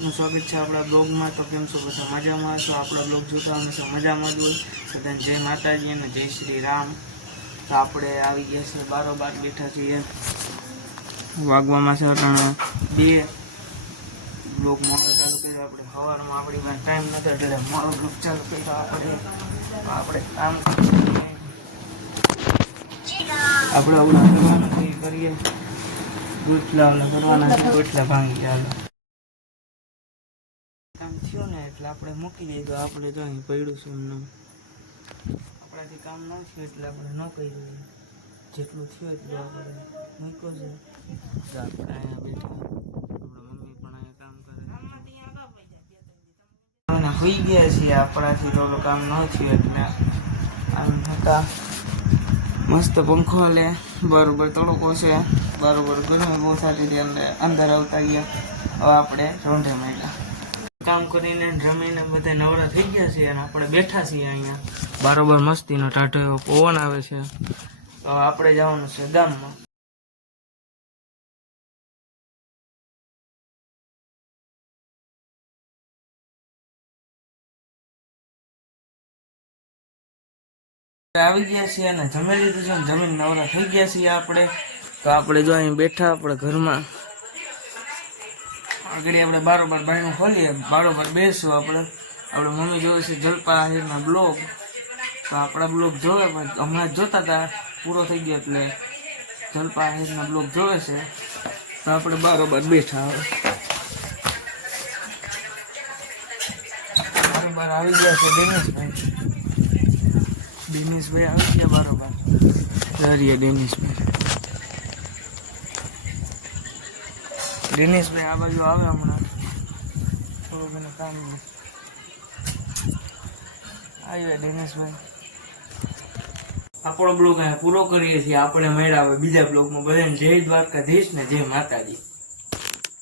સ્વાગત છે આપણા બ્લોગમાં। તો કેમ છો બધા મજામાં છો? આપણા બ્લોગ જોતા હંમેશા મજામાં જ હોય। બધાને જય માતાજી અને જય શ્રી રામ। તો આપણે આવી ગયા છીએ બારોબાર બેઠા છીએ। વાગવામાં છે અટાણા 2। બ્લોગ મોડો ચાલુ કર્યો આપણે સવારમાં, આપણી પાસે ટાઈમ નહોતો એટલે મોડો બ્લોગ ચાલુ કર્યો આપણે કામ આપણે ઓલા કરવાના છે કરીએ, ગોઠલા કરવાના છે, ગોઠલા ભાંગી ચાલો કામ થયું ને એટલે આપણે મૂકી દઈએ। તો આપણે તો અહીં પડ્યું છે એમને, આપણાથી કામ ન થયું એટલે આપણે ન કર્યું, જેટલું થયું એટલું આપણે મૂક્યો છે। તો આપણે અહીંયા બેઠા, આપણા મમ્મી પણ અહીંયા કામ કરે, હોઈ ગયા છીએ। આપણાથી થોડું કામ ન થયું એટલે આમ હતા મસ્ત પંખો લે, બરોબર તડકો છે, બરોબર ગરમી બહુ થતી હતી એટલે અંદર આવતા ગયા। હવે આપણે રોંઢે માંડ્યા, કામ કરીને જમીને બધા નવરા થઈ ગયા છે અને આપણે બેઠા છીએ અહીંયા બરોબર મસ્તીનો ટાઢો એવો પવન આવે છે। તો આપણે જવાનું છે ગામમાં। આવી ગયા છીએ અને જમી લીધું છે, જમીન નવરા થઈ ગયા છીએ આપણે। તો આપણે જો અહીં બેઠા આપણે ઘરમાં, આગળ આપણે બારોબાર બાયણું ખોલીએ, બારોબાર બેસું આપણે મમ્મી જોવે છે જલપા આહિરના બ્લોગ। તો આપણા બ્લોગ જોવે, પણ હમણાં જોતા હતા, પૂરો થઈ ગયો એટલે જલપા આહિરના બ્લોગ જોવે છે। તો આપણે બારોબાર બેઠા, હવે બારોબાર આવી ગયા છે દિનેશભાઈ આવી ગયા બરોબર, દિનેશભાઈ આ બાજુ આવે હમણાં થોડું ઘણું કામ આવ્યા। દિનેશભાઈ આપણો બ્લોગ અહીંયા પૂરો કરીએ છીએ। આપણે મળ્યા હવે બીજા બ્લોગમાં। બધાને જય દ્વારકાધીશ ને જય માતાજી।